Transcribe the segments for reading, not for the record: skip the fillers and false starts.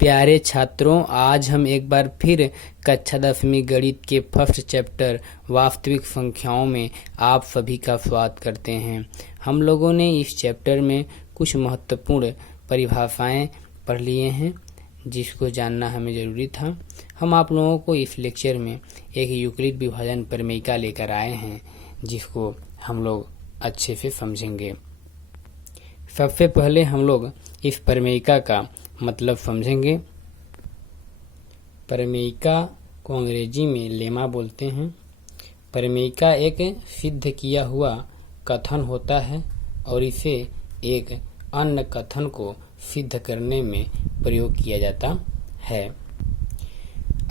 प्यारे छात्रों, आज हम एक बार फिर कक्षा 10वीं गणित के फर्स्ट चैप्टर वास्तविक संख्याओं में आप सभी का स्वागत करते हैं। हम लोगों ने इस चैप्टर में कुछ महत्वपूर्ण परिभाषाएं पढ़ लिए हैं जिसको जानना हमें ज़रूरी था। हम आप लोगों को इस लेक्चर में एक यूक्लिड विभाजन प्रमेयिका लेकर आए हैं जिसको हम लोग अच्छे से समझेंगे। सबसे पहले हम लोग इस प्रमेयिका का मतलब समझेंगे। प्रमेयिका को अंग्रेजी में लेमा बोलते हैं। प्रमेयिका एक सिद्ध किया हुआ कथन होता है और इसे एक अन्य कथन को सिद्ध करने में प्रयोग किया जाता है।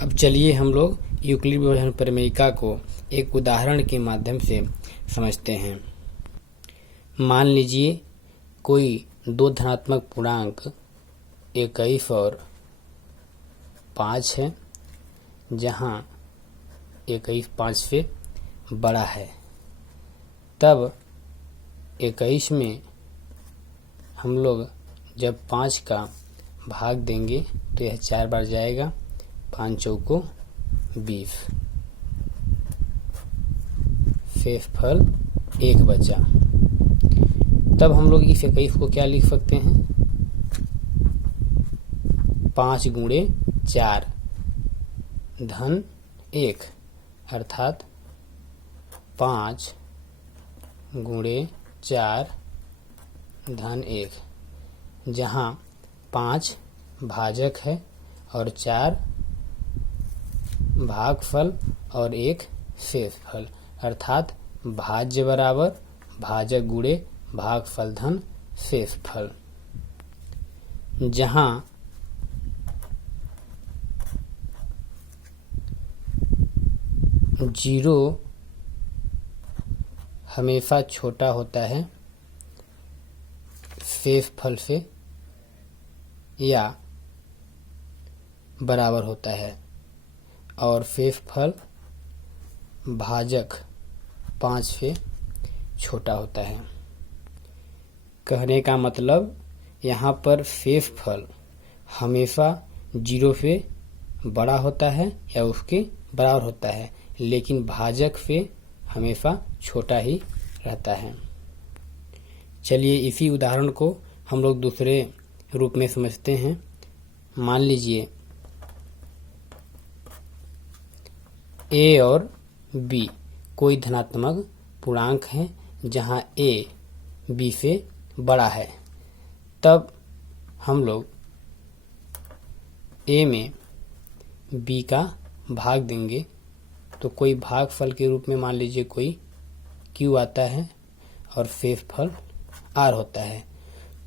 अब चलिए हम लोग यूक्लिड विभाजन प्रमेयिका को एक उदाहरण के माध्यम से समझते हैं। मान लीजिए कोई दो धनात्मक पूर्णांक 21 और 5 है, जहाँ 21 5 से बड़ा है। तब 21 में हम लोग जब 5 का भाग देंगे तो यह 4 बार जाएगा, 5 चौको 20, शेषफल 1 बचा। तब हम लोग इस 21 को क्या लिख सकते हैं? 5 गुणे 4 धन 1, अर्थात 5 गुणे 4 धन 1, जहाँ 5 भाजक है और 4 भागफल और 1 शेषफल, अर्थात भाज्य बराबर भाजक गुणे भागफल धन शेषफल। जहाँ जीरो हमेशा छोटा होता है शेषफल से या बराबर होता है और शेषफल भाजक 5 से छोटा होता है। कहने का मतलब यहाँ पर शेषफल हमेशा 0 से बड़ा होता है या उसके बराबर होता है, लेकिन भाजक से हमेशा छोटा ही रहता है। चलिए इसी उदाहरण को हम लोग दूसरे रूप में समझते हैं। मान लीजिए a और b कोई धनात्मक पूर्णांक है जहाँ a b से बड़ा है। तब हम लोग a में b का भाग देंगे तो कोई भागफल के रूप में मान लीजिए कोई q आता है और शेषफल r होता है।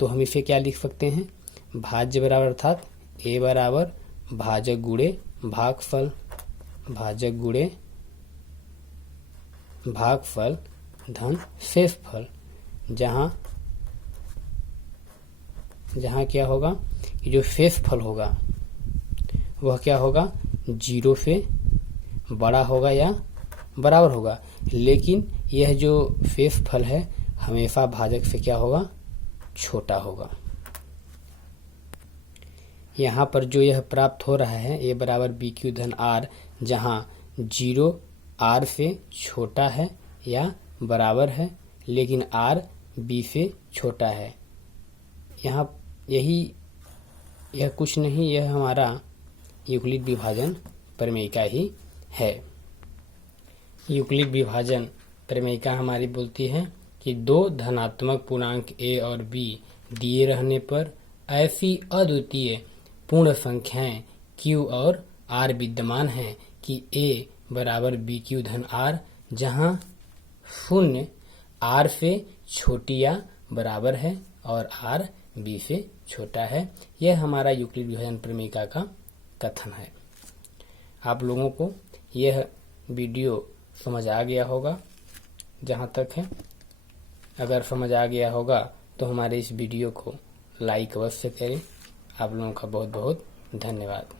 तो हम इसे क्या लिख सकते हैं? भाज्य बराबर अर्थात a बराबर भाजक गुणे भागफल, भाजक गुणे भागफल धन शेषफल, जहाँ क्या होगा कि जो शेषफल होगा वह क्या होगा? 0 से बड़ा होगा या बराबर होगा, लेकिन यह जो शेषफल है हमेशा भाजक से क्या होगा? छोटा होगा। यहाँ पर जो यह प्राप्त हो रहा है a बराबर बी क्यू धन r, जहाँ 0 r से छोटा है या बराबर है लेकिन r b से छोटा है। यहाँ यह कुछ नहीं, यह हमारा यूक्लिड विभाजन प्रमेयिका ही है। यूक्लिड विभाजन प्रमेयिका हमारी बोलती है कि दो धनात्मक पूर्णांक a और b दिए रहने पर ऐसी अद्वितीय पूर्ण संख्याएं q और r विद्यमान हैं कि a बराबर बी क्यू धन r, जहाँ शून्य r से छोटी या बराबर है और r b से छोटा है। यह हमारा यूक्लिड विभाजन प्रमेयिका का कथन है। आप लोगों को यह वीडियो समझ आ गया होगा जहाँ तक है। अगर समझ आ गया होगा तो हमारे इस वीडियो को लाइक अवश्य करें। आप लोगों का बहुत बहुत धन्यवाद।